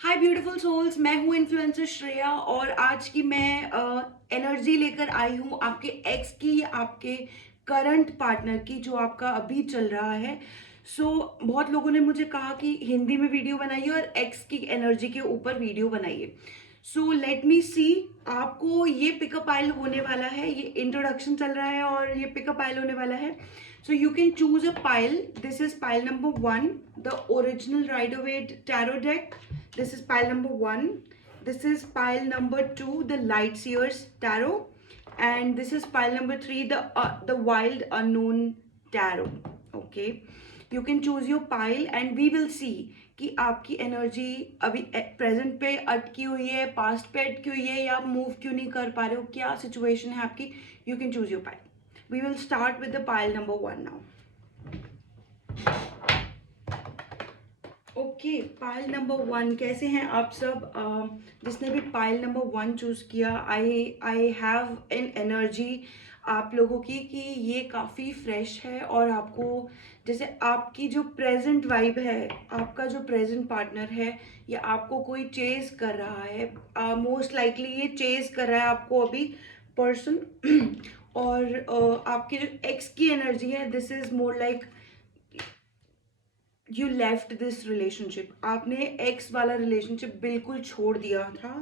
हाय beautiful souls, मैं हूँ influencer Shreya और आज की मैं एनर्जी लेकर आई हूँ आपके एक्स की, आपके करंट पार्टनर की, जो आपका अभी चल रहा है। बहुत लोगों ने मुझे कहा कि हिंदी में वीडियो बनाइए और एक्स की एनर्जी के ऊपर वीडियो बनाइए। लेट मी सी। आपको ये पिकअप आइल होने वाला है, ये इंट्रोडक्शन चल रहा है और ये पिकअप आइल होने वाला है। You can choose a pile. This is pile number one, the original Rider-Waite tarot deck. This is pile number one. This is pile number two, the Lightseers tarot, and this is pile number three, the Wild Unknown tarot. Okay, you can choose your pile, and we will see कि आपकी energy अभी present पे अटकी हुई है, past पे अटकी हुई है, या आप मूव क्यों नहीं कर पा रहे हो, क्या सिचुएशन है आपकी. You can choose your pile. We will start with the pile number one now. Okay, pile number one. कैसे हैं आप सब? जिसने भी पाइल नंबर वन चूज किया, आई हैव एन एनर्जी आप लोगों की कि ये काफ़ी फ्रेश है और आपको जैसे आपकी जो प्रेजेंट वाइब है, आपका जो प्रेजेंट पार्टनर है, या आपको कोई चेज कर रहा है. मोस्ट लाइकली ये चेज कर रहा है आपको अभी पर्सन. और आपकी जो एक्स की एनर्जी है, this is more like you left this relationship. आपने एक्स वाला रिलेशनशिप बिल्कुल छोड़ दिया था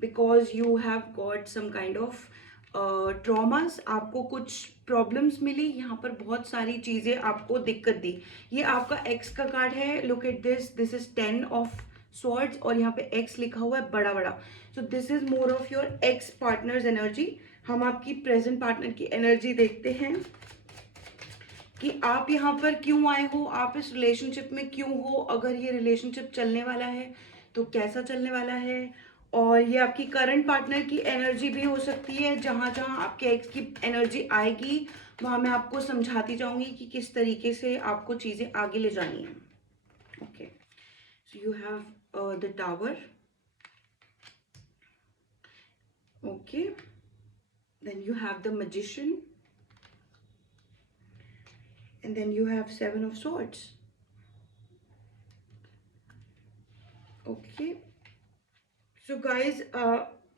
because you have got some kind of traumas. आपको कुछ प्रॉब्लम्स मिली, यहाँ पर बहुत सारी चीज़ें आपको दिक्कत दी. ये आपका एक्स का कार्ड है. Look at this. This is 10 of swords और यहाँ पे एक्स लिखा हुआ है बड़ा बड़ा. सो this is more of your x partners energy. हम आपकी प्रेजेंट पार्टनर की एनर्जी देखते हैं कि आप यहाँ पर क्यों आए हो, आप इस रिलेशनशिप में क्यों हो, अगर ये रिलेशनशिप चलने वाला है तो कैसा चलने वाला है. और ये आपकी करंट पार्टनर की एनर्जी भी हो सकती है. जहाँ जहाँ आपके एक्स की एनर्जी आएगी वहाँ मैं आपको समझाती जाऊंगी कि किस तरीके से आपको चीज़ें आगे ले जानी है. Okay, so you have the tower. Okay, then you have the magician, and then you have 7 of swords. Okay, so guys,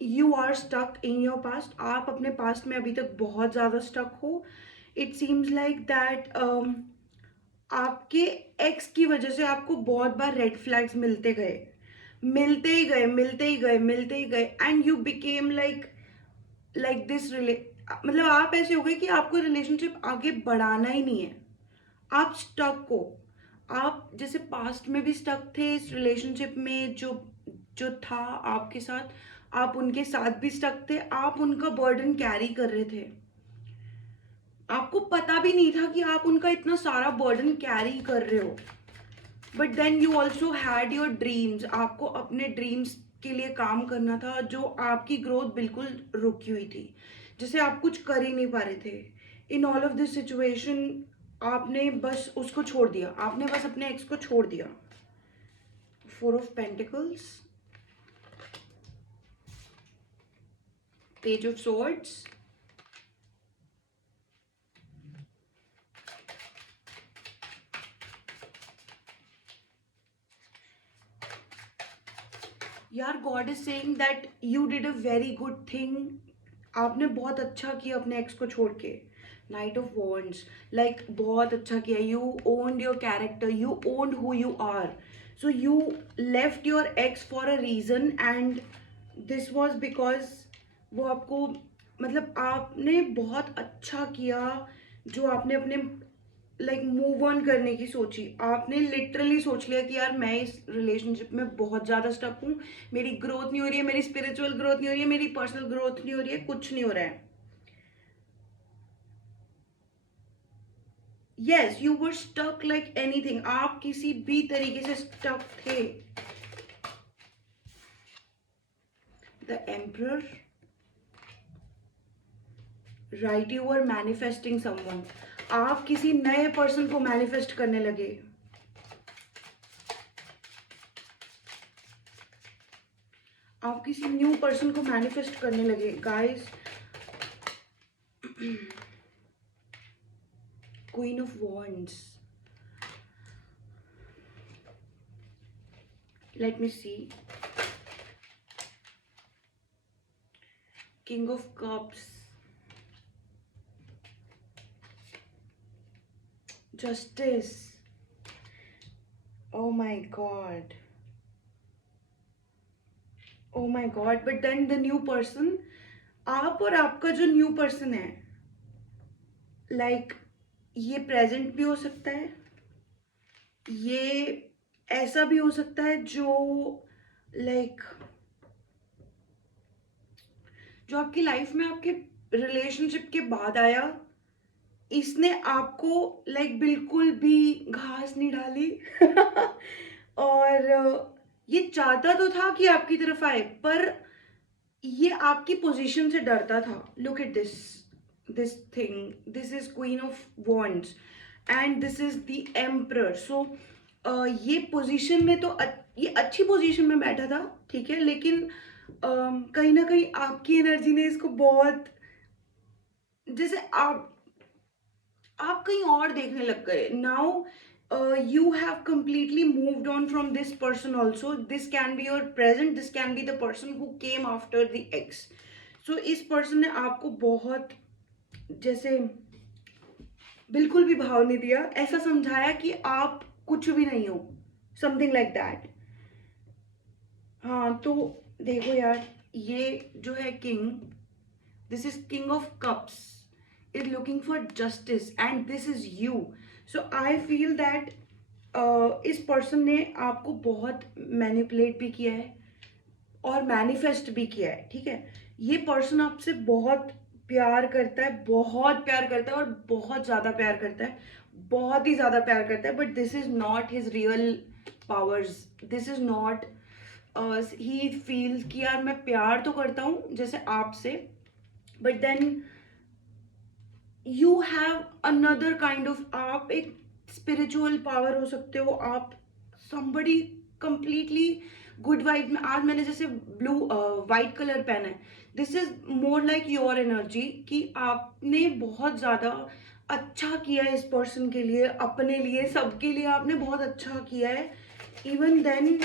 you are stuck in your past. आप अपने पास्ट में अभी तक बहुत ज़्यादा स्टक हो. इट सीम्स लाइक दैट आपके x की वजह से आपको बहुत बार रेड फ्लैग्स मिलते गए, मिलते ही गए, मिलते ही गए, मिलते ही गए, and you became like this मतलब आप ऐसे हो गए कि आपको रिलेशनशिप आगे बढ़ाना ही नहीं है. आप स्टक हो. आप जैसे पास्ट में भी स्टक थे इस रिलेशनशिप में, जो जो था आपके साथ, आप उनके साथ भी स्टक थे. आप उनका बर्डन कैरी कर रहे थे. आपको पता भी नहीं था कि आप उनका इतना सारा बर्डन कैरी कर रहे हो. But then you also had your dreams. आपको अपने ड्रीम्स के लिए काम करना था. जो आपकी ग्रोथ बिल्कुल रुकी हुई थी, जैसे आप कुछ कर ही नहीं पा रहे थे. In all of this situation आपने बस उसको छोड़ दिया. आपने बस अपने एक्स को छोड़ दिया. 4 of pentacles, page of swords, यार God is saying that you did a very good thing. आपने बहुत अच्छा किया अपने एक्स को छोड़ के. नाइट ऑफ वॉन्ड्स, लाइक बहुत अच्छा किया. You owned your character, you owned who you are. So you left your ex for a reason, and this was because वो आपको, मतलब आपने बहुत अच्छा किया जो आपने अपने लाइक मूव ऑन करने की सोची. आपने लिटरली सोच लिया कि यार मैं इस रिलेशनशिप में बहुत ज़्यादा स्टक हूँ, मेरी ग्रोथ नहीं हो रही है, मेरी स्पिरिचुअल ग्रोथ नहीं हो रही है, मेरी पर्सनल ग्रोथ नहीं हो रही है, कुछ नहीं हो रहा है. Yes, you were stuck like anything. आप किसी भी तरीके से स्टक थे. The emperor, right, you were manifesting someone. आप किसी नए पर्सन को मैनिफेस्ट करने लगे. आप किसी न्यू पर्सन को मैनिफेस्ट करने लगे guys. Queen of wands. Let me see. King of Cups, Justice. Oh my God. Oh my God. But then the new person, आप और आपका जो न्यू पर्सन है, लाइक ये प्रेजेंट भी हो सकता है, ये ऐसा भी हो सकता है जो लाइक जो आपकी लाइफ में आपके रिलेशनशिप के बाद आया, इसने आपको लाइक बिल्कुल भी घास नहीं डाली और ये चाहता तो था कि आपकी तरफ आए, पर ये आपकी पोजीशन से डरता था. Look at this thing. This is queen of wands and this is the emperor. So ये पोजीशन में तो ये अच्छी पोजीशन में बैठा था, ठीक है, लेकिन कहीं ना कहीं आपकी एनर्जी ने इसको बहुत, जैसे आप कहीं और देखने लग गए. Now you have completely moved on from this person also. This can be your present, this can be the person who came after the ex. So इस person ने आपको बहुत जैसे बिल्कुल भी भाव नहीं दिया, ऐसा समझाया कि आप कुछ भी नहीं हो, समथिंग लाइक दैट. हाँ तो देखो यार, ये जो है king, this is king of cups, is looking for justice and this is you. So I feel that इस पर्सन ने आपको बहुत मैनिपुलेट भी किया है और मैनिफेस्ट भी किया है, ठीक है. ये पर्सन आपसे बहुत प्यार करता है, बहुत प्यार करता है और बहुत ज़्यादा प्यार करता है, बहुत ही ज़्यादा प्यार करता है. But this is not his real powers. This is not, he feels कि यार मैं प्यार तो करता हूँ जैसे आपसे, but then you have another kind of, आप एक स्पिरिचुअल पावर हो सकते हो, आप somebody completely गुड वाइब में. आज मैंने जैसे ब्लू वाइट कलर पहना है, this is more like your energy कि आपने बहुत ज़्यादा अच्छा किया है इस पर्सन के लिए, अपने लिए, सबके लिए आपने बहुत अच्छा किया है. Even then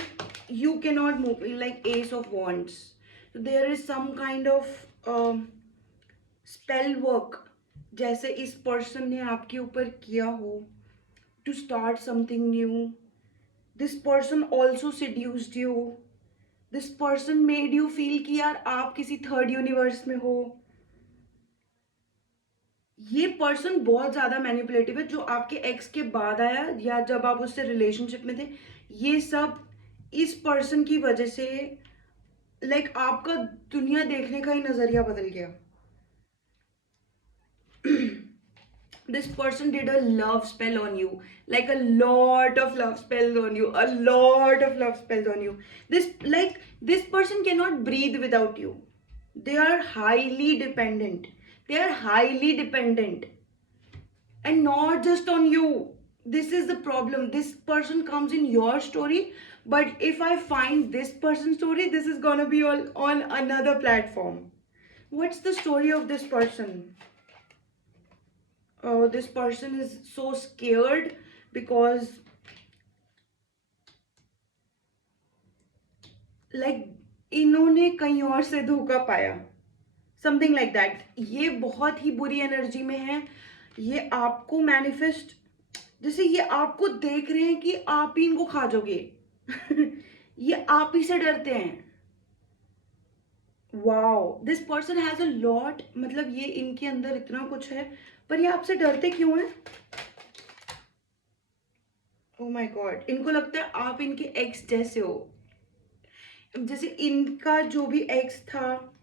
you can not move like ace of wands. There is some kind of spell work जैसे इस पर्सन ने आपके ऊपर किया हो to start something new. This person also seduced you. This person made you feel कि यार आप किसी थर्ड यूनिवर्स में हो. ये पर्सन बहुत ज़्यादा मैनिपुलेटिव है, जो आपके एक्स के बाद आया या जब आप उससे रिलेशनशिप में थे. ये सब इस पर्सन की वजह से लाइक आपका दुनिया देखने का ही नज़रिया बदल गया. This person did a love spell on you, like a lot of love spells on you, a lot of love spells on you. This person cannot breathe without you. They are highly dependent. They are highly dependent, and not just on you. This is the problem. This person comes in your story, but if I find this person's story, this is gonna be all on another platform. What's the story of this person? This person is so scared because like इन्होंने कहीं और से धोखा पाया, something like that. ये बहुत ही बुरी energy में है. ये आपको मैनिफेस्ट, जैसे ये आपको देख रहे हैं कि आप ही इनको खा जाओगे. ये आप ही से डरते हैं. Wow, this person has a lot, मतलब ये इनके अंदर इतना कुछ है, पर ये आपसे डरते क्यों हैं? ओह माय गॉड, इनको लगता है आप इनके एक्स जैसे हो. जैसे इनका जो भी एक्स था,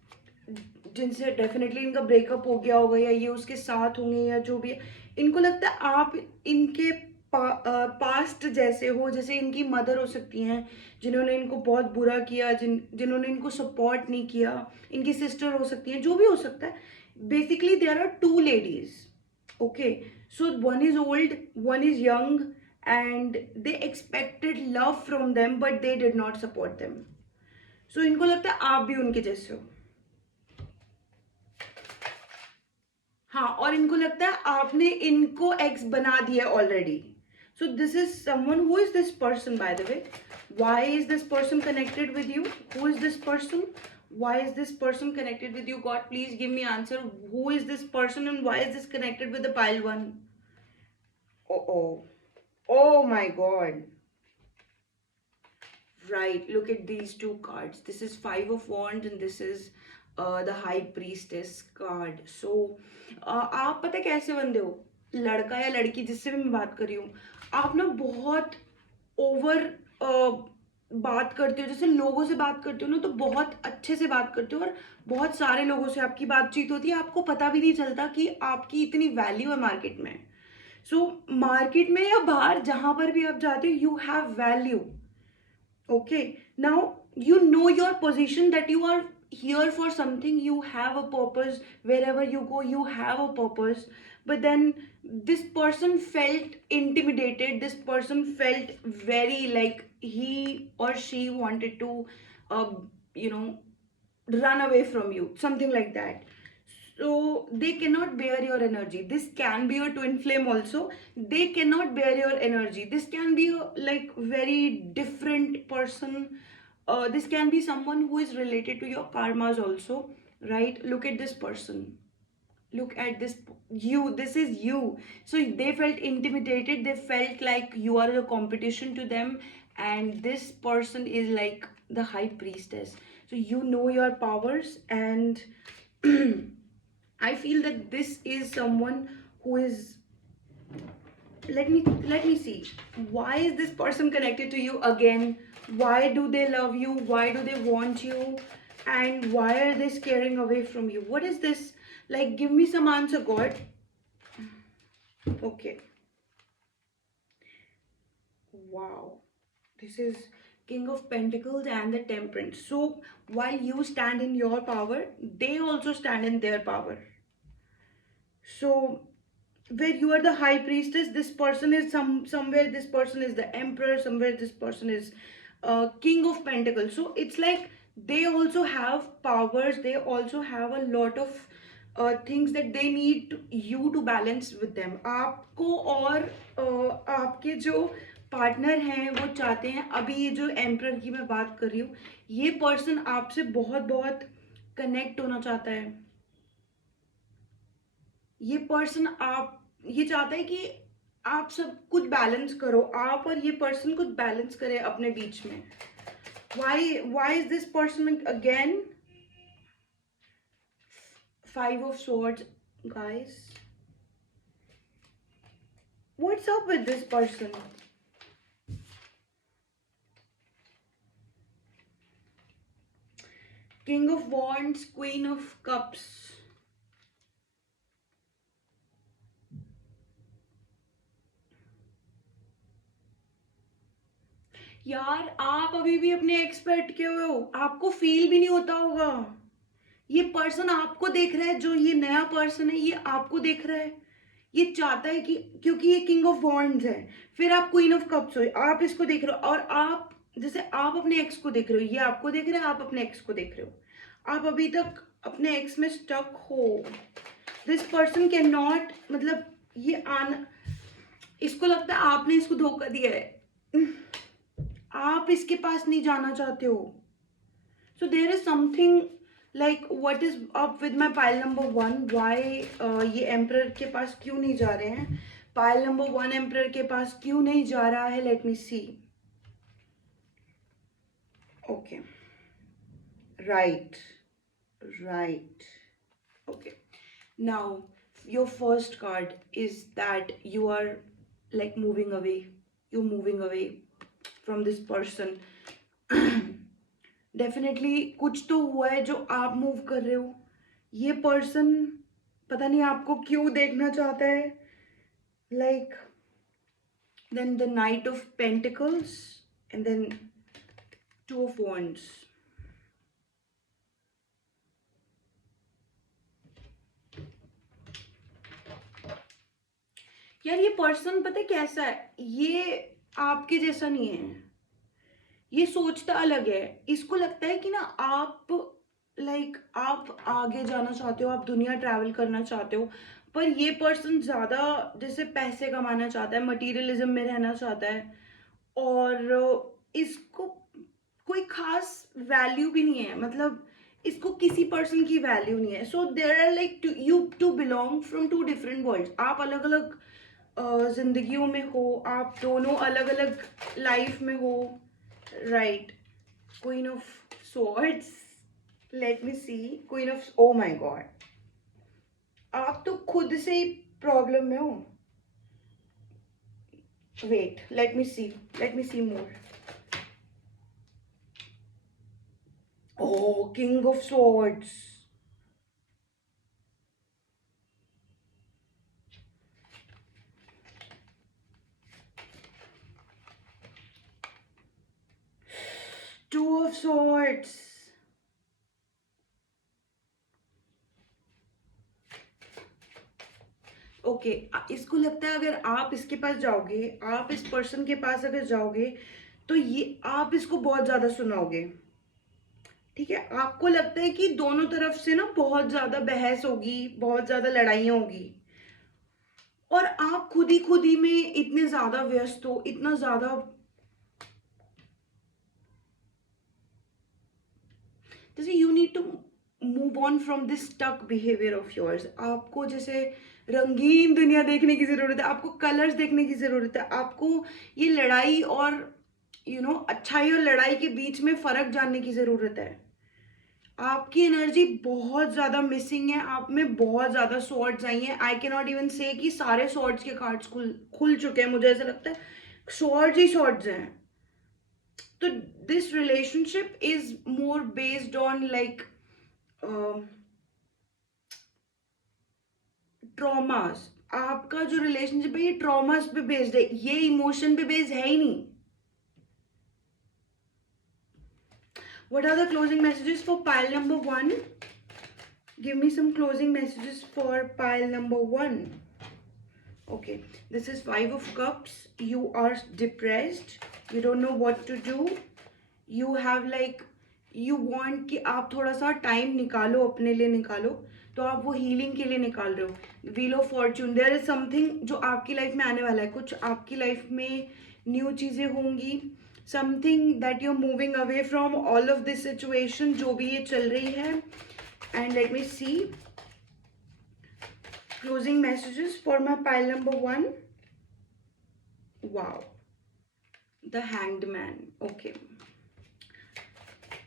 जिनसे डेफिनेटली इनका ब्रेकअप हो गया होगा या ये उसके साथ होंगे या जो भी है, इनको लगता है आप इनके पास्ट जैसे हो. जैसे इनकी मदर हो सकती हैं जिन्होंने इनको बहुत बुरा किया, जिन्होंने इनको सपोर्ट नहीं किया. इनकी सिस्टर हो सकती हैं, जो भी हो सकता है. Basically there are two ladies, okay. So one is old, one is young, and they expected love from them but they did not support them. So इनको लगता है आप भी उनके जैसे हो. हाँ, और इनको लगता है आपने इनको एक्स बना दिया already. So this is someone. Who is this person by the way? Why is this person connected with you? Who is this person? Why is this person connected with you? God, please give me answer. Who is this person and why is this connected with the pile one? Oh, oh. Oh my God. Right, look at these two cards. This is Five of Wands and this is the High Priestess card. So, आप पता है कैसे बंदे हो? लड़का या लड़की जिससे भी मैं बात कर रही हूँ, आप ना बहुत ओवर बात करते हो, जैसे लोगों से बात करते हो ना, तो बहुत अच्छे से बात करते हो और बहुत सारे लोगों से आपकी बातचीत होती है, आपको पता भी नहीं चलता कि आपकी इतनी वैल्यू है मार्केट में. सो मार्केट में या बाहर जहां पर भी आप जाते हो, you have value. Okay, now you know your position, that you are here for something, you have a purpose, wherever you go, you have a purpose. But then this person felt intimidated, this person felt very like he or she wanted to, uh, you know, run away from you, something like that. So they cannot bear your energy. This can be a twin flame also. They cannot bear your energy. This can be a like very different person. This can be someone who is related to your karmas also, right? Look at this person. Look at this, you, this is you. So they felt intimidated, they felt like you are a competition to them, and this person is like the High Priestess. So you know your powers, and I feel that this is someone who is, let me see, why is this person connected to you again? Why do they love you? Why do they want you? And why are they scaring away from you? What is this? Like, give me some answer, God. Okay. Wow. This is King of Pentacles and the Temperance. So while you stand in your power, they also stand in their power. So where you are the High Priestess, this person is somewhere this person is the Emperor, somewhere this person is King of Pentacles. So it's like they also have powers, they also have a lot of things that they need you to balance with them. आपको और आपके जो partner हैं वो चाहते हैं, अभी ये जो एम्प्रर की मैं बात कर रही हूँ, ये पर्सन आपसे बहुत बहुत कनेक्ट होना चाहता है. ये पर्सन आप, ये चाहता है कि आप सब कुछ बैलेंस करो, आप और ये पर्सन कुछ बैलेंस करे अपने बीच में. why is this person again Five of Swords, guys? What's up with this person? King of Wands, Queen of Cups. यार आप अभी भी अपने एक्स पे अटके हुए हो, आपको फील भी नहीं होता होगा. ये पर्सन आपको देख रहा है, जो ये नया पर्सन है ये आपको देख रहा है. ये चाहता है कि, क्योंकि ये किंग ऑफ वॉन्ड्स है, फिर आप क्वीन ऑफ कप्स हो, आप इसको देख रहे हो, और आप जैसे आप अपने एक्स को देख रहे हो, ये आपको देख रहा है, आप अपने एक्स को देख रहे हो, आप अभी तक अपने एक्स में स्टक हो. दिस पर्सन कैन नॉट, मतलब ये आना, इसको लगता है आपने इसको धोखा दिया है, आप इसके पास नहीं जाना चाहते हो. So there is something like what is up with my pile number one? Why ये emperor के पास क्यों नहीं जा रहे हैं? pile number one emperor के पास क्यों नहीं जा रहा है? Let me see. Okay, right, right. Okay, now your first card is that you are like moving away, you're moving away from this person. Definitely कुछ तो हुआ है जो आप मूव कर रहे हो. ये पर्सन पता नहीं आपको क्यों देखना चाहता है. Like then the knight of pentacles and then two of wands. यार ये पर्सन पता है कैसा है, ये आपके जैसा नहीं है, ये सोचता अलग है. इसको लगता है कि ना आप आप आगे जाना चाहते हो, आप दुनिया ट्रैवल करना चाहते हो, पर ये पर्सन ज़्यादा जैसे पैसे कमाना चाहता है, मटीरियलिज्म में रहना चाहता है, और इसको कोई खास वैल्यू भी नहीं है. मतलब इसको किसी पर्सन की वैल्यू नहीं है. So there are like you two belong from two different world. आप अलग अलग जिंदगियों में हो, आप दोनों अलग अलग लाइफ में हो. Right. Queen of swords. Let me see. Queen of, oh my god, आप तो खुद से ही प्रॉब्लम में हो. Wait, let me see more. Oh, King of Swords. Two of Swords. Okay, इसको लगता है अगर आप इसके पास जाओगे, आप इस पर्सन के पास अगर जाओगे, तो ये आप इसको बहुत ज्यादा सुनाओगे. ठीक है, आपको लगता है कि दोनों तरफ से ना बहुत ज्यादा बहस होगी, बहुत ज्यादा लड़ाइयाँ होगी, और आप खुद ही में इतने ज्यादा व्यस्त हो, इतना ज्यादा. जैसे you need to move on from this stuck behaviour of yours. आपको जैसे रंगीन दुनिया देखने की जरूरत है, आपको कलर्स देखने की जरूरत है, आपको ये लड़ाई और अच्छाई और लड़ाई के बीच में फर्क जानने की जरूरत है. आपकी एनर्जी बहुत ज्यादा मिसिंग है, आप में बहुत ज्यादा सॉर्ड्स आई हैं. आई कैन नॉट इवन से कि सारे सॉर्ड्स के कार्ड्स खुल चुके हैं. मुझे ऐसा लगता है सॉर्ड्स ही सॉर्ड्स हैं. तो this relationship is more based on like traumas. आपका जो रिलेशनशिप है ये ट्रॉमास पे बेस्ड है, ये इमोशन पे बेस्ड है ही नहीं. What are the closing messages for pile number 1? Give me some closing messages for pile number 1. Okay, this is 5 of cups. You are depressed, you don't know what to do. You have like, you want कि आप थोड़ा सा time निकालो, अपने लिए निकालो, तो आप वो हीलिंग के लिए निकाल रहे हो. Wheel of fortune, there is something जो आपकी लाइफ में आने वाला है. कुछ आपकी लाइफ में न्यू चीज़ें होंगी. Something that you are moving away from all of this situation, जो भी ये चल रही है. And let me see closing messages for my pile number 1. Wow, the Hanged Man. Okay,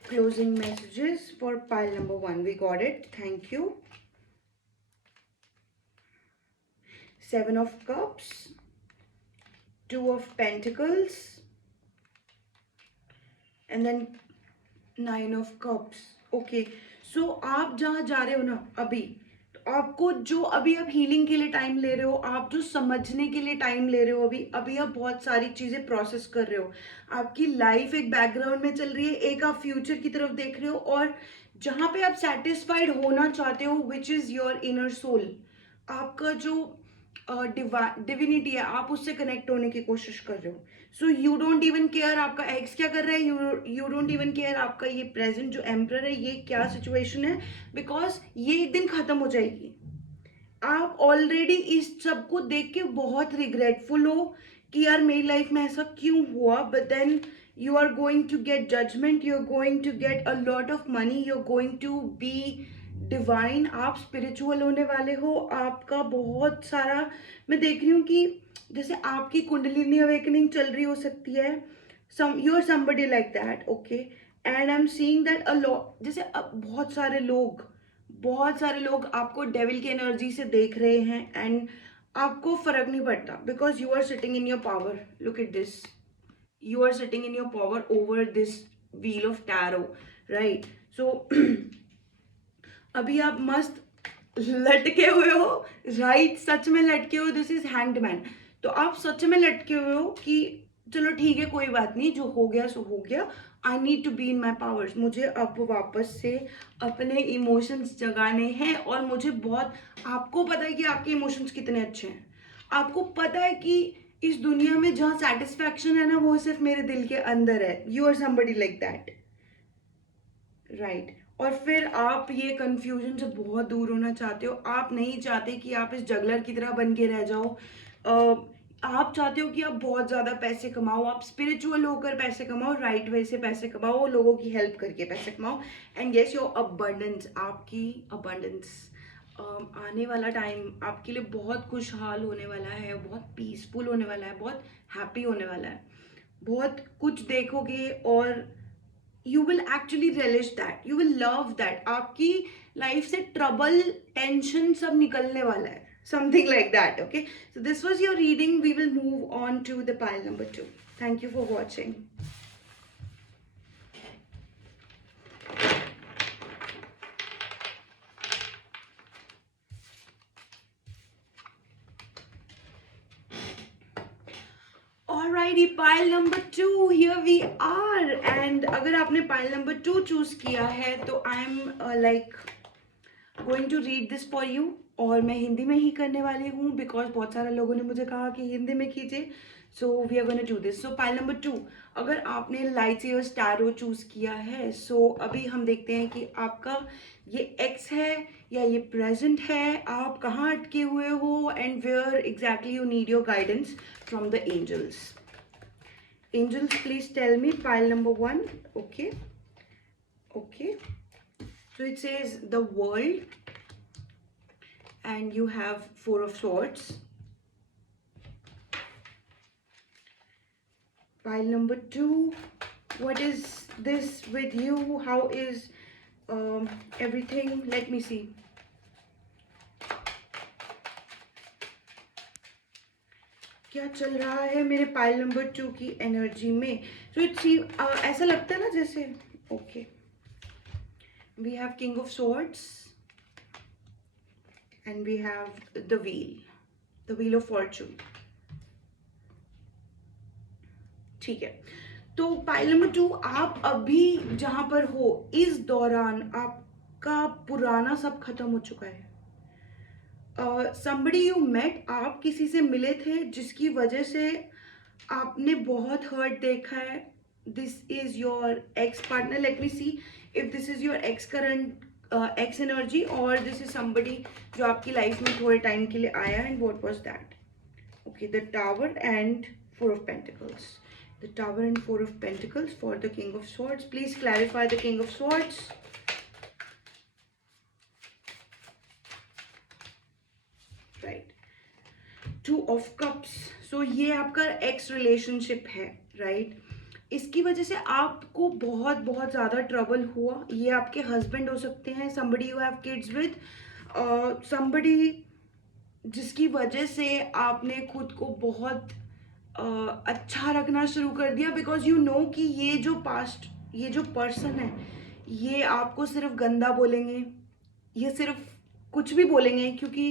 closing messages for pile number 1. We got it, thank you. 7 of Cups, 2 of Pentacles, and then 9 of Cups. Okay, so आप जहाँ जा रहे हो ना अभी, तो आपको जो अभी आप हीलिंग के लिए टाइम ले रहे हो, आप जो समझने के लिए टाइम ले रहे हो, अभी आप बहुत सारी चीज़ें प्रोसेस कर रहे हो. आपकी लाइफ एक बैकग्राउंड में चल रही है, एक आप फ्यूचर की तरफ देख रहे हो, और जहाँ पे आप सेटिस्फाइड होना चाहते हो, which is your inner soul, आपका जो डिविनिटी है, आप उससे कनेक्ट होने की कोशिश कर रहे हो. So you don't even care आपका एक्स क्या कर रहा है, यू डोंट इवन केयर आपका ये प्रेजेंट जो एम्परर है ये क्या सिचुएशन है, बिकॉज ये एक दिन खत्म हो जाएगी. आप ऑलरेडी इस सब को देख के बहुत रिग्रेटफुल हो कि यार मेरी लाइफ में ऐसा क्यों हुआ. But then you are going to get judgment, you're going to get a lot of money, you're going to be divine. आप स्पिरिचुअल होने वाले हो. आपका बहुत सारा, मैं देख रही हूँ कि जैसे आपकी कुंडलिनी अवेकनिंग चल रही हो सकती है. You are somebody like that. Okay, and I am seeing that a lot, जैसे अब बहुत सारे लोग आपको डेविल की एनर्जी से देख रहे हैं, एंड आपको फर्क नहीं पड़ता because you are sitting in your power. Look at this, you are sitting in your power over this wheel of tarot, right? So अभी आप मस्त लटके हुए हो, राइट? सच में लटके हो. This is hanged man. तो आप सच में लटके हुए हो कि चलो ठीक है, कोई बात नहीं, जो हो गया सो हो गया. I need to be in my powers. मुझे अब वापस से अपने इमोशंस जगाने हैं, और मुझे बहुत, आपको पता है कि आपके इमोशंस कितने अच्छे हैं. आपको पता है कि इस दुनिया में जहाँ सेटिस्फैक्शन है ना, वो सिर्फ मेरे दिल के अंदर है. You are somebody like that, right? और फिर आप ये कंफ्यूजन से बहुत दूर होना चाहते हो. आप नहीं चाहते कि आप इस जगलर की तरह बन के रह जाओ. आप चाहते हो कि आप बहुत ज़्यादा पैसे कमाओ, आप स्पिरिचुअल होकर पैसे कमाओ, राइट वे से पैसे कमाओ, लोगों की हेल्प करके पैसे कमाओ। एंड येस, योर अबंडेंस, आपकी अबंडेंस, आने वाला टाइम आपके लिए बहुत खुशहाल होने वाला है, बहुत पीसफुल होने वाला है, बहुत हैप्पी होने वाला है। बहुत कुछ देखोगे और you will actually realise that, you will love that. आपकी लाइफ से ट्रबल, टेंशन सब निकलने वाला है, something like that. Okay, so this was your reading, we will move on to the pile number 2। Thank you for watching. Alrighty, pile number 2, here we are। and अगर आपने pile number 2 choose किया है तो I am like going to read this for you, और मैं हिंदी में ही करने वाली हूँ बिकॉज बहुत सारे लोगों ने मुझे कहा कि हिंदी में कीजिए। So we are gonna do this. So pile number 2, अगर आपने लाइट ईयर्स टैरो चूज किया है, सो अभी हम देखते हैं कि आपका ये एक्स है या ये प्रेजेंट है, आप कहाँ अटके हुए हो, and where exactly you need your guidance from the angels. Angels, please tell me pile number 1. Okay. Okay. So it says the world, and you have 4 of swords. Pile number 2, what is this with you? How is everything? Let me see. क्या चल रहा है मेरे pile number 2 की energy में? So it's ऐसा लगता है ना जैसे, okay, we have king of swords and we have the wheel of fortune. ठीक है, तो पाइल नंबर 2, आप अभी जहां पर हो इस दौरान आपका पुराना सब खत्म हो चुका है। somebody you met, आप किसी से मिले थे जिसकी वजह से आपने बहुत हर्ट देखा है। This is your ex partner. Late me see if this is your x current x energy, और दिस इज somebody जो आपकी लाइफ में थोड़े टाइम के लिए आया। And what was that? Okay, the tower and 4 of Pentacles. The Tower and 4 of Pentacles for the King of Swords. Please clarify the King of Swords. Right. 2 of Cups. So ये आपका x relationship है, right? इसकी वजह से आपको बहुत बहुत ज़्यादा ट्रबल हुआ। ये आपके हस्बैंड हो सकते हैं, somebody you have kids with, somebody जिसकी वजह से आपने खुद को बहुत अच्छा रखना शुरू कर दिया, बिकॉज यू नो कि ये जो पास्ट, ये जो पर्सन है, ये आपको सिर्फ गंदा बोलेंगे, ये सिर्फ कुछ भी बोलेंगे, क्योंकि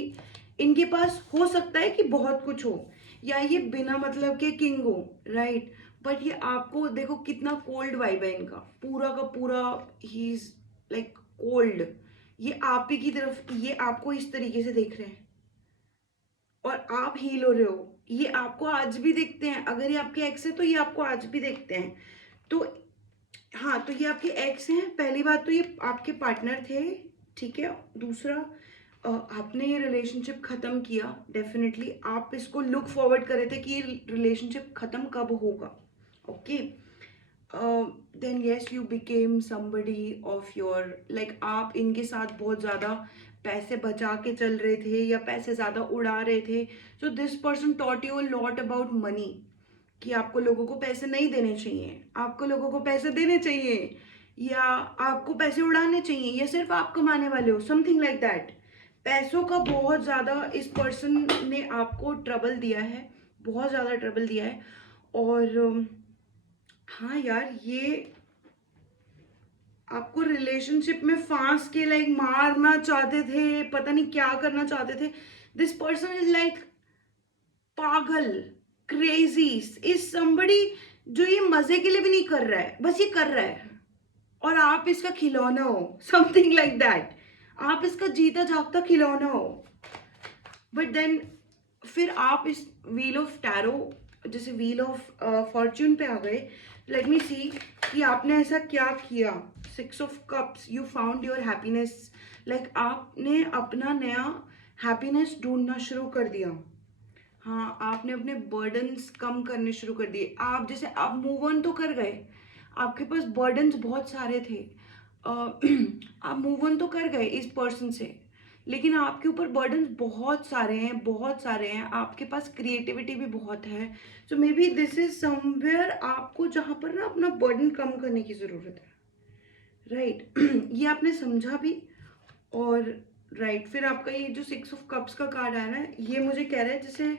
इनके पास हो सकता है कि बहुत कुछ हो, या ये बिना मतलब के किंग हो, राइट? बट ये आपको देखो कितना कोल्ड वाइब है इनका, पूरा का पूरा ही इज लाइक कोल्ड। ये आप ही की तरफ, ये आपको इस तरीके से देख रहे हैं और आप हील हो रहे हो। ये आपको आज भी देखते हैं, अगर ये आपके एक्स है तो ये आपको आज भी देखते हैं। तो हाँ, तो ये आपके एक्स हैं। पहली बात तो ये आपके पार्टनर थे, ठीक है। दूसरा, आपने ये रिलेशनशिप ख़त्म किया, डेफिनेटली आप इसको लुक फॉरवर्ड कर रहे थे कि ये रिलेशनशिप ख़त्म कब होगा। Okay, then yes, you became somebody of your, like आप इनके साथ बहुत ज़्यादा पैसे बचा के चल रहे थे या पैसे ज़्यादा उड़ा रहे थे। So this person taught you a lot about money, कि आपको लोगों को पैसे नहीं देने चाहिए, आपको लोगों को पैसे देने चाहिए, या आपको पैसे उड़ाने चाहिए, या सिर्फ आप कमाने वाले हो, समथिंग लाइक दैट। पैसों का बहुत ज़्यादा इस पर्सन ने आपको ट्रबल दिया है, बहुत ज़्यादा ट्रबल दिया है। और हाँ यार, ये आपको रिलेशनशिप में फांस के लाइक मारना चाहते थे, पता नहीं क्या करना चाहते थे। दिस पर्सन इज लाइक पागल, क्रेजी, इज समबडी जो ये मजे के लिए भी नहीं कर रहा है, बस ये कर रहा है और आप इसका खिलौना हो, समथिंग लाइक दैट। आप इसका जीता जागता खिलौना हो। बट देन फिर आप इस व्हील ऑफ टैरो, जैसे व्हील ऑफ फॉर्च्यून पे आ गए। लेट मी सी कि आपने ऐसा क्या किया। 6 of Cups, you found your happiness, like आपने अपना नया हैप्पीनेस ढूंढना शुरू कर दिया। हाँ, आपने अपने बर्डन्स कम करने शुरू कर दिए। आप जैसे आप मूव ऑन तो कर गए, आपके पास बर्डन्स बहुत सारे थे। अ, आप मूव ऑन तो कर गए इस पर्सन से, लेकिन आपके ऊपर बर्डन्स बहुत सारे हैं, बहुत सारे हैं। आपके पास क्रिएटिविटी भी बहुत है। So maybe this is somewhere आपको जहाँ पर ना अपना बर्डन कम करने की ज़रूरत है। राइट ये आपने समझा भी। और राइट फिर आपका ये जो 6 ऑफ कप्स का कार्ड आया ना, ये मुझे कह रहा है जैसे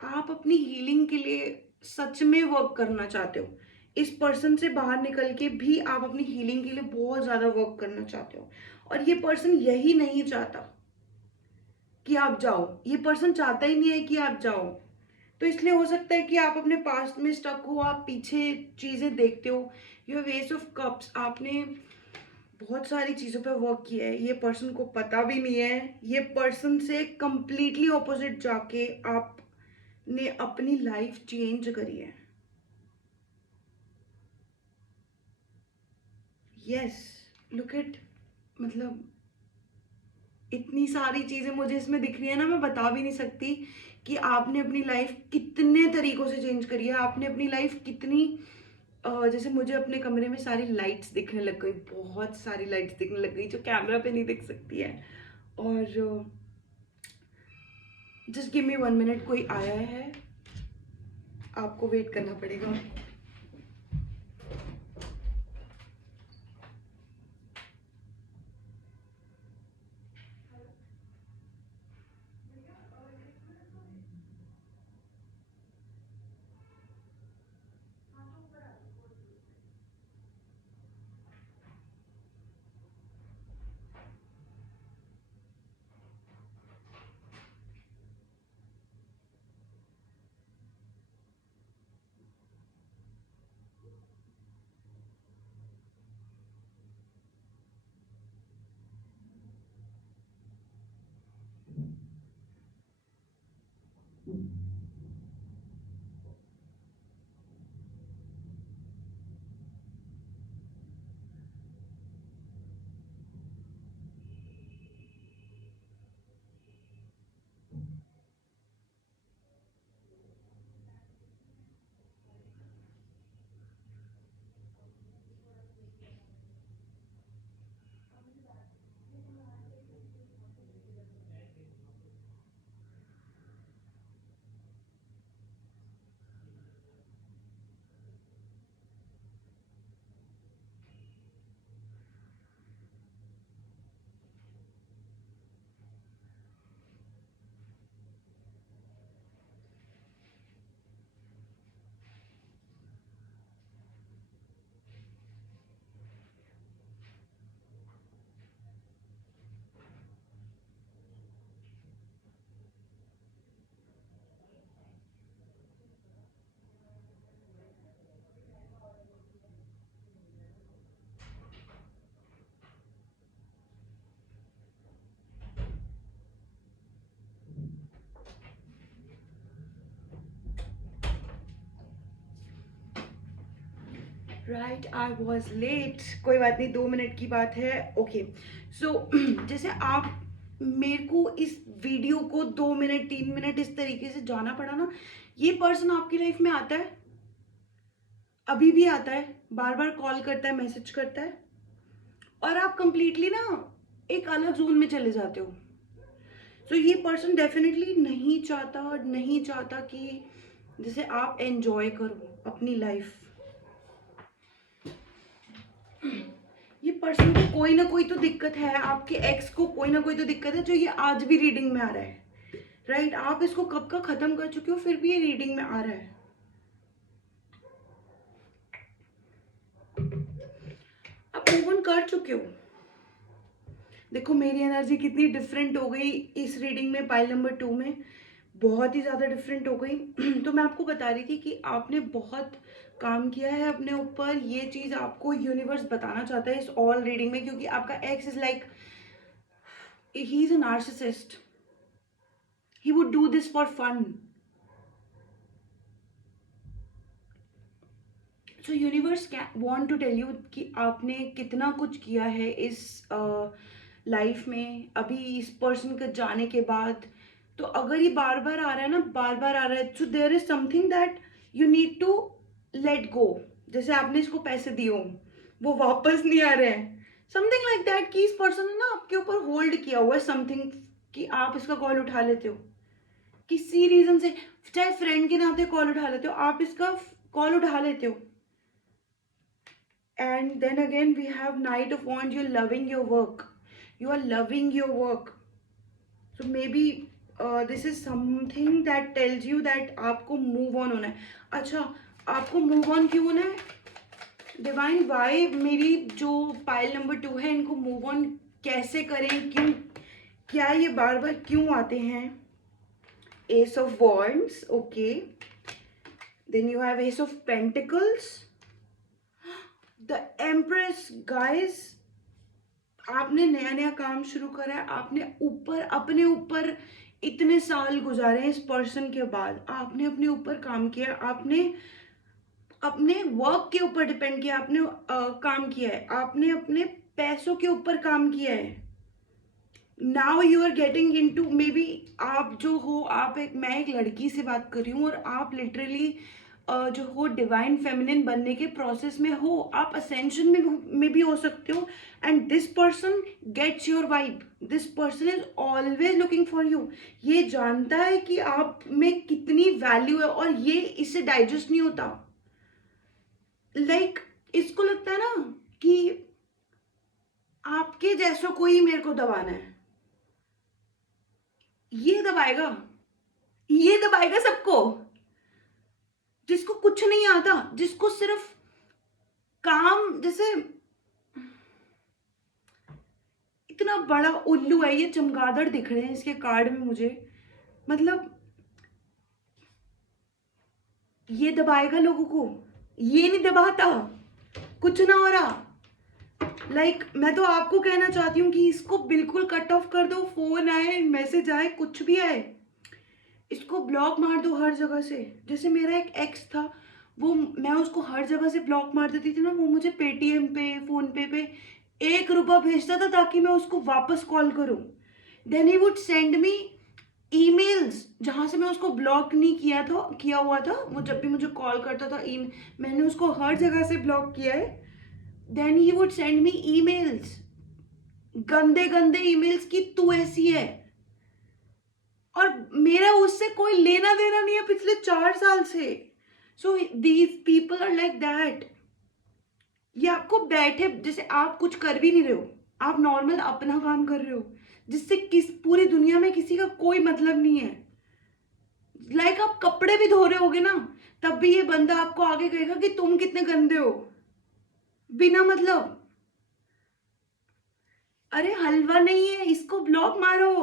आप अपनी हीलिंग के लिए सच में वर्क करना चाहते हो। इस पर्सन से बाहर निकल के भी आप अपनी हीलिंग के लिए बहुत ज़्यादा वर्क करना चाहते हो। और ये पर्सन यही नहीं चाहता कि आप जाओ, ये पर्सन चाहता ही नहीं है कि आप जाओ। तो इसलिए हो सकता है कि आप अपने पास्ट में स्टक हो, आप पीछे चीज़ें देखते हो। यू वेस्ट ऑफ कप्स, आपने बहुत सारी चीज़ों पे वर्क किया है, ये पर्सन को पता भी नहीं है। ये पर्सन से कंप्लीटली ऑपोजिट जाके आपने अपनी लाइफ चेंज करी है। यस, लुक एट, मतलब इतनी सारी चीज़ें मुझे इसमें दिख रही है ना, मैं बता भी नहीं सकती कि आपने अपनी लाइफ कितने तरीकों से चेंज करी है। आपने अपनी लाइफ कितनी जैसे मुझे अपने कमरे में सारी लाइट्स दिखने लग गई, बहुत सारी लाइट्स दिखने लग गई जो कैमरा पे नहीं दिख सकती है। और जस्ट गिव मी 1 मिनट, कोई आया है, आपको वेट करना पड़ेगा। राइट, आई वॉज लेट, कोई बात नहीं, 2 मिनट की बात है। ओके, सो जैसे आप मेरे को इस वीडियो को 2 मिनट 3 मिनट इस तरीके से जाना पड़ा ना, ये पर्सन आपकी लाइफ में आता है, अभी भी आता है, बार बार कॉल करता है, मैसेज करता है, और आप कंप्लीटली ना एक अलग जोन में चले जाते हो। तो ये पर्सन डेफिनेटली नहीं चाहता कि जैसे आप एंजॉय करो अपनी लाइफ। ये पर्सन को कोई ना कोई तो दिक्कत है, आपके एक्स को कोई ना कोई तो दिक्कत है, जो ये आज भी रीडिंग में आ रहा है। राइट, आप इसको कब का खत्म कर चुके हो, फिर भी ये रीडिंग में आ रहा है। आप मूव ऑन कर चुके हो। देखो मेरी एनर्जी कितनी डिफरेंट हो गई इस रीडिंग में, पाइल नंबर 2 में बहुत ही ज़्यादा डिफरेंट हो गई। तो मैं आपको बता रही थी कि आपने बहुत काम किया है अपने ऊपर। ये चीज़ आपको यूनिवर्स बताना चाहता है इस ऑल रीडिंग में, क्योंकि आपका ex is like, he is a narcissist, he would do this for fun. So universe want to tell you कि आपने कितना कुछ किया है इस लाइफ में, अभी इस पर्सन के जाने के बाद। तो अगर ये बार बार आ रहा है ना, बार बार आ रहा है, so there is something that you need to let go. जैसे आपने इसको पैसे दिए हो, वो वापस नहीं आ रहे हैं, समथिंग लाइक दैट, कि इस पर्सन ने ना आपके ऊपर होल्ड किया हुआ है समथिंग, कि आप इसका कॉल उठा लेते हो किसी रीजन से, चाहे फ्रेंड के नाते कॉल उठा लेते हो, आप इसका कॉल उठा लेते हो। And then again we have knight of wands, you are loving your work, you are loving your work. So maybe this is something that tells you that आपको मूव ऑन होना है। अच्छा, आपको move on क्यों होना है? Divine Y, मेरी जो पाइल नंबर 2 है, इनको मूव ऑन कैसे करें, क्यों, क्या ये बार बार क्यों आते हैं? Ace of wands, okay, then you have ace of pentacles, the empress. Guys, आपने नया नया काम शुरू करा है, आपने ऊपर अपने ऊपर इतने साल गुजारे हैं इस पर्सन के बाद, आपने अपने ऊपर काम किया, आपने अपने वर्क के ऊपर डिपेंड किया, आपने काम किया है, आपने अपने पैसों के ऊपर काम किया है। Now you are getting into, maybe आप जो हो, आप एक, मैं एक लड़की से बात कर रही हूँ, और आप लिटरली जो हो डिवाइन फेमिनिन बनने के प्रोसेस में हो, आप असेंशन में भी हो सकते हो। And this person gets your vibe, this person is always looking for you. ये जानता है कि आप में कितनी वैल्यू है, और ये इससे डाइजेस्ट नहीं होता। लाइक इसको लगता है ना कि आपके जैसों को ही मेरे को दबाना है, ये दबाएगा, ये दबाएगा सबको, जिसको कुछ नहीं आता, जिसको सिर्फ काम, जैसे इतना बड़ा उल्लू है ये, चमगादड़ दिख रहे हैं इसके कार्ड में मुझे, मतलब ये दबाएगा लोगों को, ये नहीं दबाता, कुछ ना हो रहा। मैं तो आपको कहना चाहती हूँ कि इसको बिल्कुल कट ऑफ कर दो, फोन आए, मैसेज आए, कुछ भी आए, इसको ब्लॉक मार दो हर जगह से। जैसे मेरा एक एक्स था, वो, मैं उसको हर जगह से ब्लॉक मार देती थी ना, वो मुझे पेटीएम पे, फोन पे 1 रुपया भेजता था ताकि मैं उसको वापस कॉल करूं। Then he would send me emails जहां से मैं उसको ब्लॉक नहीं किया हुआ था, वो जब भी मुझे कॉल करता था, मैंने उसको हर जगह से ब्लॉक किया है। Then he would send me emails, गंदे गंदे ईमेल्स, की तू ऐसी है, और मेरा उससे कोई लेना देना नहीं है पिछले 4 साल से। So these people are like that. ये आपको बैठे, जैसे आप कुछ कर भी नहीं रहे हो, आप नॉर्मल अपना काम कर रहे हो, जिससे पूरी दुनिया में किसी का कोई मतलब नहीं है। आप कपड़े भी धो रहे होगे ना, तब भी ये बंदा आपको आगे कहेगा कि तुम कितने गंदे हो, बिना मतलब। अरे हलवा नहीं है, इसको ब्लॉक मारो।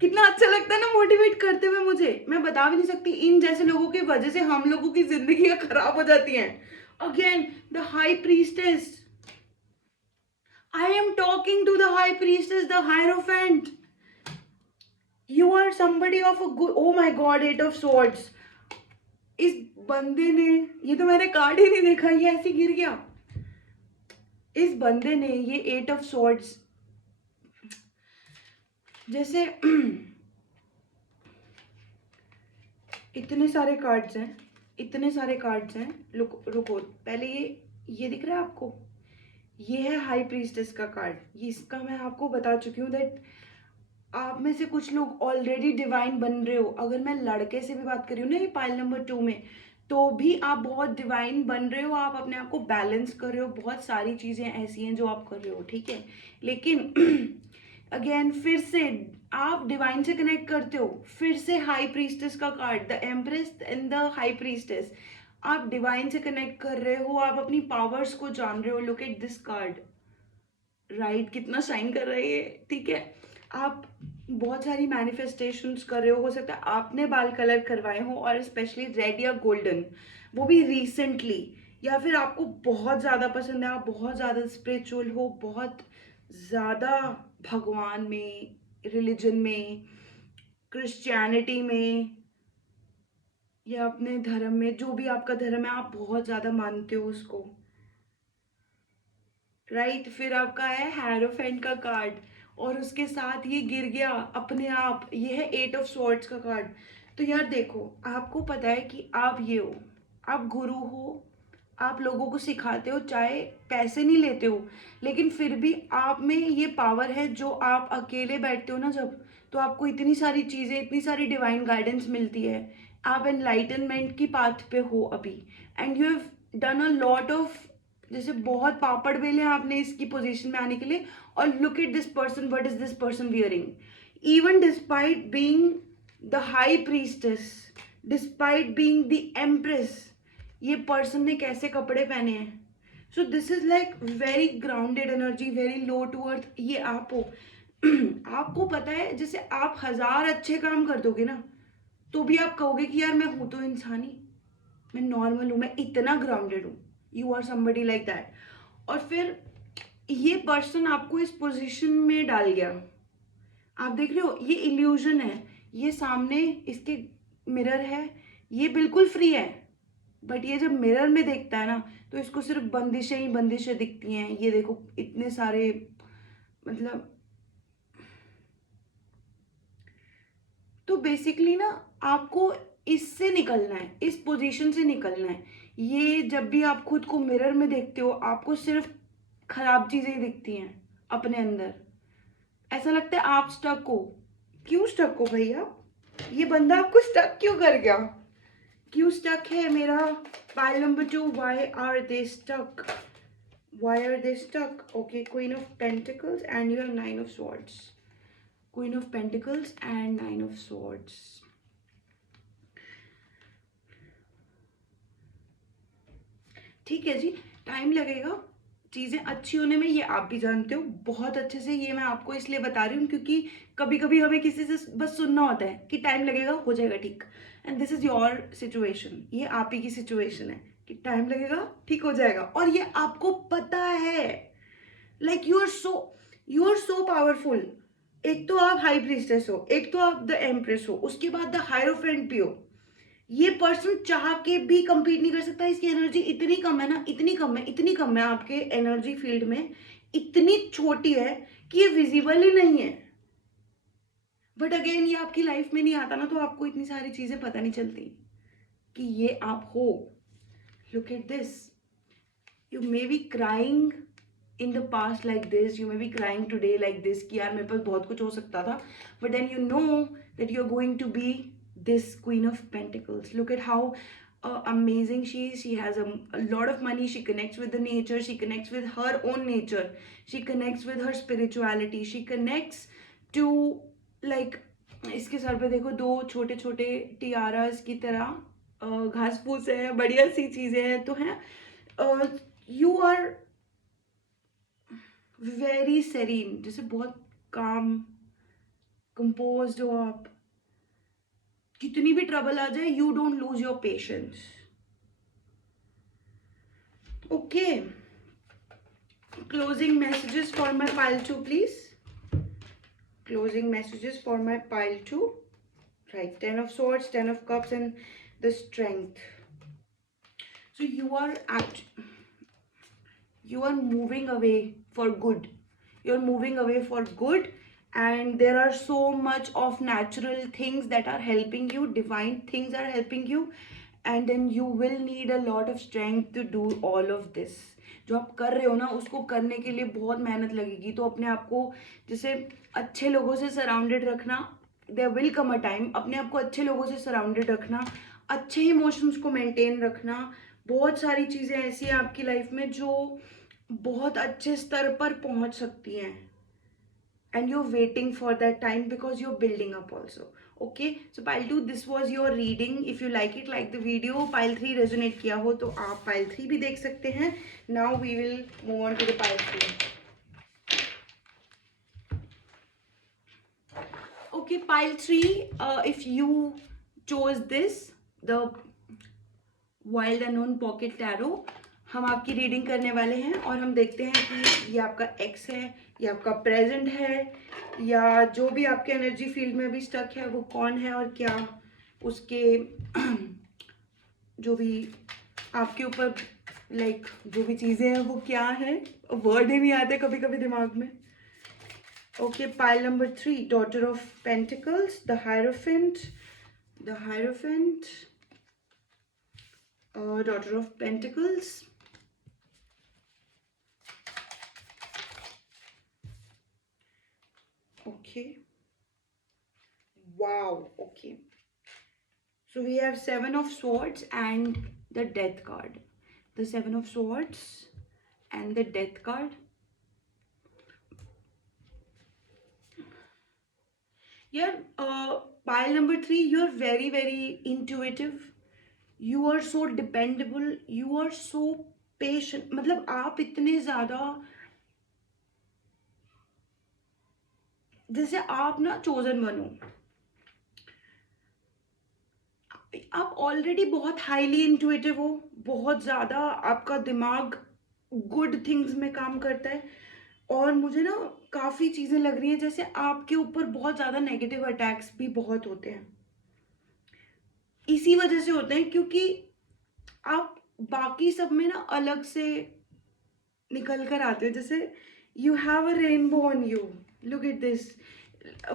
कितना अच्छा लगता है ना मोटिवेट करते हुए मुझे, मैं बता भी नहीं सकती, इन जैसे लोगों की वजह से हम लोगों की जिंदगी खराब हो जाती हैं। Again the high priestess, I am talking to the high priestess, the hierophant. You are somebody of a good, oh my god, 8 of swords। इस बंदे ने, ये तो मैंने कार्ड ही नहीं देखा, ये ऐसे गिर गया। इस बंदे ने ये 8 of swords, जैसे इतने सारे कार्ड्स हैं, इतने सारे कार्ड्स हैं। रुको रुको, पहले ये दिख रहा है आपको, ये है हाई प्रीस्टेस का कार्ड। ये इसका मैं आपको बता चुकी हूँ दैट आप में से कुछ लोग ऑलरेडी डिवाइन बन रहे हो। अगर मैं लड़के से भी बात कर रही हूँ ना, ये पाइल नंबर 2 में, तो भी आप बहुत डिवाइन बन रहे हो, आप अपने आप को बैलेंस कर रहे हो, बहुत सारी चीज़ें ऐसी हैं जो आप कर रहे हो, ठीक है। लेकिन अगेन फिर से आप डिवाइन से कनेक्ट करते हो, फिर से हाई प्रीस्टेस का card, the empress and the high priestess, आप डिवाइन से कनेक्ट कर रहे हो, आप अपनी पावर्स को जान रहे हो। Look at this card, right, कितना शाइन कर रहा है ये, ठीक है। आप बहुत सारी मैनिफेस्टेशंस कर रहे हो सकता है आपने बाल कलर करवाए हो, और स्पेशली रेड या गोल्डन, वो भी रिसेंटली, या फिर आपको बहुत ज़्यादा पसंद है, आप बहुत ज़्यादा स्पिरिचुअल हो, बहुत ज़्यादा भगवान में, रिलीजन में, क्रिश्चियनिटी में, या अपने धर्म में, जो भी आपका धर्म है, आप बहुत ज़्यादा मानते हो उसको, राइट। फिर आपका है हेरोफेंट का कार्ड, और उसके साथ ये गिर गया अपने आप। ये है 8 ऑफ स्वॉर्ड्स का कार्ड। तो यार देखो, आपको पता है कि आप ये हो, आप गुरु हो, आप लोगों को सिखाते हो, चाहे पैसे नहीं लेते हो, लेकिन फिर भी आप में ये पावर है। जो आप अकेले बैठते हो ना जब, तो आपको इतनी सारी चीज़ें, इतनी सारी डिवाइन गाइडेंस मिलती है। आप एनलाइटनमेंट की पाथ पे हो अभी, and you have done a lot of, जैसे बहुत पापड़ बेले हैं आपने इसकी पोजीशन में आने के लिए। और look at this person, what is this person wearing? Even despite being the high priestess, despite being the empress, ये पर्सन ने कैसे कपड़े पहने हैं? So this is like very grounded energy, very low to earth. ये आप हो। आपको पता है, जैसे आप 1000 अच्छे काम कर दोगे ना, तो भी आप कहोगे कि यार मैं हूं तो इंसान ही, मैं नॉर्मल हूं, मैं इतना ग्राउंडेड हूं। You are somebody like that. और फिर ये पर्सन आपको इस पोजीशन में डाल गया। आप देख रहे हो, ये इल्यूजन है। ये सामने इसके मिरर है, ये बिल्कुल फ्री है, बट ये जब मिरर में देखता है ना, तो इसको सिर्फ बंदिशें ही बंदिशें दिखती हैं। ये देखो इतने सारे, मतलब, तो बेसिकली ना, आपको इससे निकलना है, इस पोजीशन से निकलना है। ये जब भी आप खुद को मिरर में देखते हो, आपको सिर्फ खराब चीजें ही दिखती हैं अपने अंदर। ऐसा लगता है आप स्टक हो। क्यों स्टक हो भैया? ये बंदा आपको स्टक क्यों कर गया? क्यों स्टक है मेरा? Pile number 2, why are they stuck? Why are they stuck? Okay, Queen of Pentacles, and you have Nine of Swords. Queen of Pentacles and Nine of Swords. ठीक है जी, टाइम लगेगा चीज़ें अच्छी होने में, ये आप भी जानते हो बहुत अच्छे से। ये मैं आपको इसलिए बता रही हूँ क्योंकि कभी कभी हमें किसी से बस सुनना होता है कि टाइम लगेगा, हो जाएगा ठीक। And this is your situation, ये आप ही की सिचुएशन है कि टाइम लगेगा, ठीक हो जाएगा। और ये आपको पता है। Like you are so powerful. एक तो आप हाई प्रीस्टेस हो, एक तो आप द एम्प्रेस हो, उसके बाद द हायरोफेंट भी हो। ये पर्सन चाह के भी कंपीट नहीं कर सकता। इसकी एनर्जी इतनी कम है ना, इतनी कम है, इतनी कम है आपके एनर्जी फील्ड में, इतनी छोटी है कि ये विजिबल ही नहीं है। बट अगेन, ये आपकी लाइफ में नहीं आता ना, तो आपको इतनी सारी चीजें पता नहीं चलती कि ये आप हो। Look at this, you may be crying in the past like this, you may be crying today like this कि यार मेरे पास बहुत कुछ हो सकता था, but then you know that you are going to be this Queen of Pentacles. Look at how amazing she is. She has a lot of money. She connects with the nature. She connects with her own nature. She connects with her spirituality. She connects to, like, इसके sir पे देखो दो छोटे छोटे टियारास की तरह घास फूस है, बढ़िया सी चीजें हैं तो हैं। यू आर वेरी सेरीन, जैसे बहुत काम कंपोज्ड हो आप। कितनी भी ट्रबल आ जाए, you don't lose your patience. Okay, closing messages for my pile 2 please. Closing messages for my pile 2। Right, 10 of swords, 10 of cups and the strength. So you are moving away for good. You're moving away for good, and there are so much of natural things that are helping you, divine things are helping you, and then you will need a lot of strength to do all of this. जो आप कर रहे हो ना, उसको करने के लिए बहुत मेहनत लगेगी। तो अपने आप को जैसे अच्छे लोगों से सराउंडेड रखना, there will come a time. अपने आप को अच्छे लोगों से सराउंडेड रखना, अच्छे इमोशंस को मेंटेन रखना। बहुत सारी चीज़ें ऐसी हैं आपकी लाइफ में जो बहुत अच्छे स्तर पर पहुंच सकती हैं, and you're waiting for that time because you're building up also. Okay, so pile 2, this was your reading. If you like it, like the video. Pile 3 resonate किया हो तो आप pile 3 भी देख सकते हैं. Now we will move on to the pile 3. Okay, pile 3, if you chose this, the wild unknown pocket tarot, हम आपकी रीडिंग करने वाले हैं और हम देखते हैं कि ये आपका एक्स है, ये आपका प्रेजेंट है, या जो भी आपके एनर्जी फील्ड में अभी स्टक है वो कौन है, और क्या उसके जो भी आपके ऊपर लाइक जो भी चीज़ें हैं वो क्या है। वर्ड ही नहीं आते कभी कभी दिमाग में। Okay, pile number 3, Daughter of Pentacles, the Hierophant, Daughter of Pentacles. Okay. Wow. Okay. So we have Seven of Swords and the Death card. The Seven of Swords and the Death card. Yeah, pile number 3, you're very, very intuitive. You are so dependable. You are so patient. मतलब आप इतने ज़्यादा, जैसे आप ना chosen बनो, आप already बहुत हाईली इंट्यूटिव हो, बहुत ज़्यादा आपका दिमाग गुड थिंग्स में काम करता है। और मुझे ना काफ़ी चीज़ें लग रही हैं जैसे आपके ऊपर बहुत ज़्यादा नेगेटिव अटैक्स भी बहुत होते हैं। इसी वजह से होते हैं क्योंकि आप बाकी सब में ना अलग से निकल कर आते हो। जैसे you have a rainbow on you, look at this,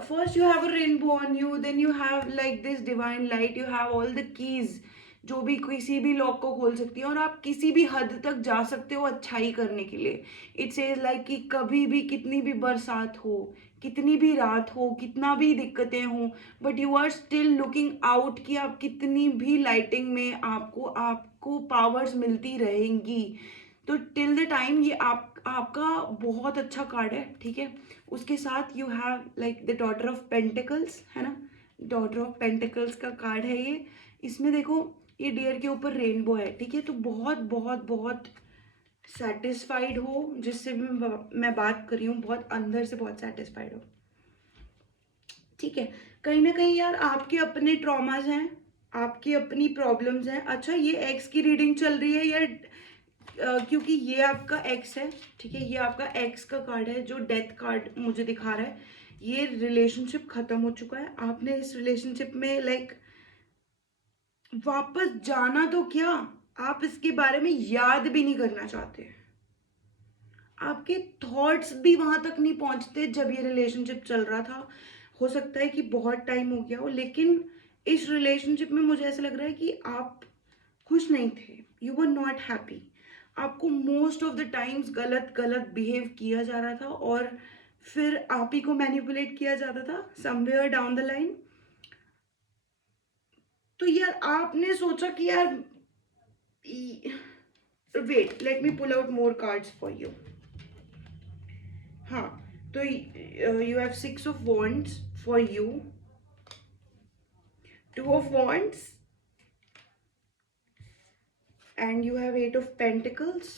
first you have a rainbow on you, then you have like this divine light, you have all the keys जो भी किसी भी लॉक को खोल सकती है और आप किसी भी हद तक जा सकते हो अच्छाई करने के लिए। इट सेज लाइक कि कभी भी कितनी भी बरसात हो, कितनी भी रात हो, कितना भी दिक्कतें हो, but you are still looking out कि आप कितनी भी लाइटिंग में आपको आपको पावर्स मिलती रहेंगी। तो टिल द टाइम ये आपका बहुत अच्छा कार्ड है, ठीक है। उसके साथ you have like the daughter of pentacles, है ना, डॉटर ऑफ पेंटिकल्स का कार्ड है ये। इसमें देखो ये डियर के ऊपर रेनबो है, ठीक है। तो बहुत बहुत बहुत सेटिस्फाइड हो जिससे भी मैं बात कर रही हूँ, बहुत अंदर से बहुत सेटिस्फाइड हो, ठीक है। कहीं ना कहीं यार आपके अपने ट्रॉमाज हैं, आपकी अपनी प्रॉब्लम्स हैं। अच्छा, ये एक्स की रीडिंग चल रही है या क्योंकि ये आपका एक्स है, ठीक है। ये आपका एक्स का कार्ड है जो डेथ कार्ड मुझे दिखा रहा है। ये रिलेशनशिप खत्म हो चुका है, आपने इस रिलेशनशिप में लाइक वापस जाना तो क्या, आप इसके बारे में याद भी नहीं करना चाहते। आपके थॉट्स भी वहां तक नहीं पहुंचते जब ये रिलेशनशिप चल रहा था। हो सकता है कि बहुत टाइम हो गया हो, लेकिन इस रिलेशनशिप में मुझे ऐसा लग रहा है कि आप खुश नहीं थे, यू वर नॉट हैप्पी। आपको मोस्ट ऑफ द टाइम्स गलत गलत बिहेव किया जा रहा था और फिर आप ही को मैनिपुलेट किया जाता था समवेयर डाउन द लाइन। तो यार आपने सोचा कि यार wait, let me pull out more cards for you. हाँ, तो you have six of wands for you, two of wands, and you have eight of pentacles,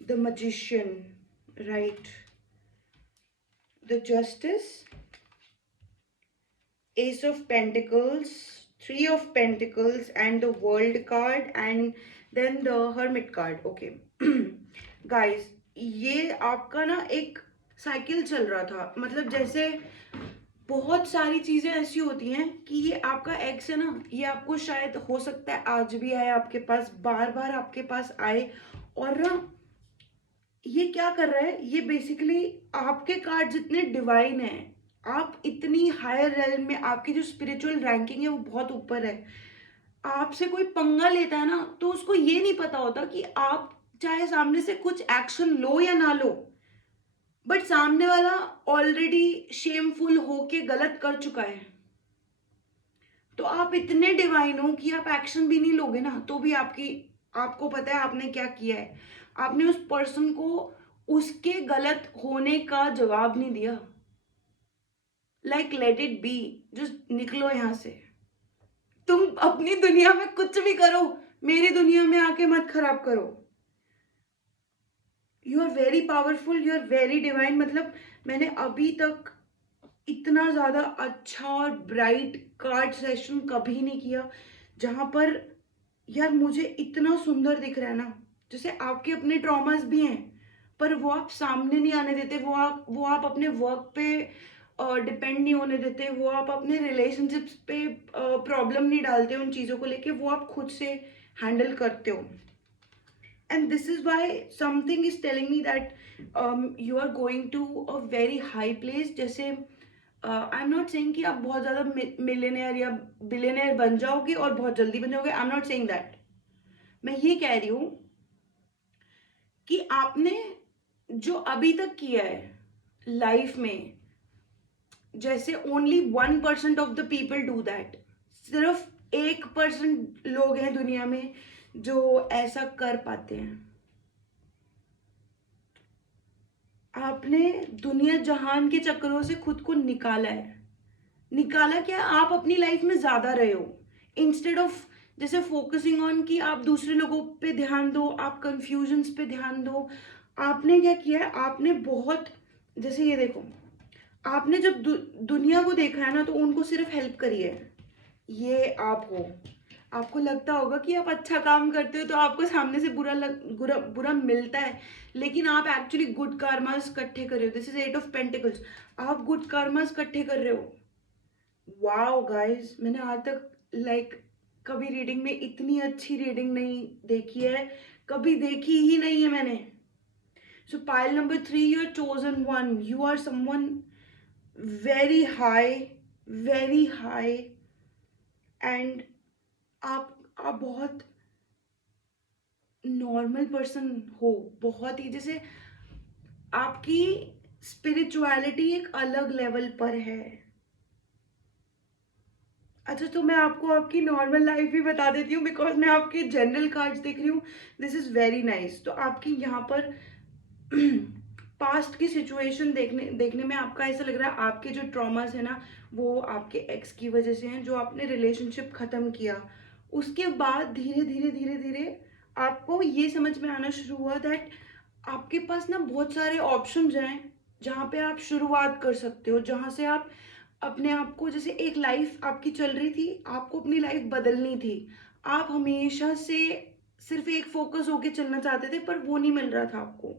the magician, right, the justice, ace of pentacles, three of pentacles, and the world card, and then the hermit card. Okay guys, ये आपका ना एक cycle चल रहा था। मतलब जैसे बहुत सारी चीजें ऐसी होती हैं कि ये आपका एक्स है ना, ये आपको शायद हो सकता है आज भी आए आपके पास, बार बार आपके पास आए। और ना ये क्या कर रहा है, ये बेसिकली आपके कार्ड जितने डिवाइन है, आप इतनी हायर रेलम में, आपकी जो स्पिरिचुअल रैंकिंग है वो बहुत ऊपर है। आपसे कोई पंगा लेता है ना तो उसको ये नहीं पता होता कि आप चाहे सामने से कुछ एक्शन लो या ना लो, बट सामने वाला ऑलरेडी शेमफुल होके गलत कर चुका है। तो आप इतने डिवाइन हो कि आप एक्शन भी नहीं लोगे ना तो भी आपको पता है आपने क्या किया है। आपने उस पर्सन को उसके गलत होने का जवाब नहीं दिया। Like let it be, just निकलो यहां से। तुम अपनी दुनिया में कुछ भी करो, मेरी दुनिया में आके मत खराब करो। You are very powerful, you are very divine. मतलब मैंने अभी तक इतना ज़्यादा अच्छा और ब्राइट कार्ड सेशन कभी नहीं किया जहाँ पर यार मुझे इतना सुंदर दिख रहा है ना। जैसे आपके अपने ट्रॉमास भी हैं पर वो आप सामने नहीं आने देते, वो आप अपने वर्क पे डिपेंड नहीं होने देते, वो आप अपने रिलेशनशिप्स पे प्रॉब्लम नहीं डालते उन चीज़ों को लेके, वो आप खुद से हैंडल करते हो। and this is why something is telling me that you are going to a very high place. जैसे आई एम नॉट सेइंग कि आप बहुत ज़्यादा मिलियनेयर या बिलियनेयर बन जाओगे और बहुत जल्दी बन जाओगे, I am not saying that. मैं ये कह रही हूँ कि आपने जो अभी तक किया है लाइफ में, जैसे only 1% of the people do that. सिर्फ 1% लोग हैं दुनिया में जो ऐसा कर पाते हैं। आपने दुनिया जहान के चक्करों से खुद को निकाला है। निकाला क्या, आप अपनी लाइफ में ज्यादा रहे हो, इंस्टेड ऑफ जैसे फोकसिंग ऑन कि आप दूसरे लोगों पे ध्यान दो, आप कंफ्यूजन्स पे ध्यान दो। आपने क्या किया है, आपने बहुत, जैसे ये देखो, आपने जब दुनिया को देखा है ना तो उनको सिर्फ हेल्प करी है। ये आप हो। आपको लगता होगा कि आप अच्छा काम करते हो तो आपको सामने से बुरा मिलता है, लेकिन आप एक्चुअली गुड कार्मास इकट्ठे कर रहे हो। This is 8 of pentacles. आप गुड कार्मास इकट्ठे कर रहे हो। वाओ गाइस, मैंने आज तक कभी रीडिंग में इतनी अच्छी रीडिंग नहीं देखी है, कभी देखी ही नहीं है मैंने। So pile number 3, you are chosen one, you are someone very high, very high, and आप बहुत नॉर्मल पर्सन हो। बहुत ही, जैसे आपकी स्पिरिचुअलिटी एक अलग लेवल पर है। अच्छा, तो मैं आपको आपकी नॉर्मल लाइफ भी बता देती हूँ, बिकॉज मैं आपके जनरल कार्ड्स देख रही हूँ। This is very nice. तो आपकी यहाँ पर पास्ट की सिचुएशन देखने देखने में आपका ऐसा लग रहा है आपके जो ट्रॉमास है ना वो आपके एक्स की वजह से हैं, जो आपने रिलेशनशिप ख़त्म किया। उसके बाद धीरे धीरे धीरे धीरे आपको ये समझ में आना शुरू हुआ दैट आपके पास ना बहुत सारे ऑप्शंस हैं जहाँ पे आप शुरुआत कर सकते हो, जहाँ से आप अपने आप को, जैसे एक लाइफ आपकी चल रही थी, आपको अपनी लाइफ बदलनी थी। आप हमेशा से सिर्फ एक फोकस होके चलना चाहते थे पर वो नहीं मिल रहा था आपको।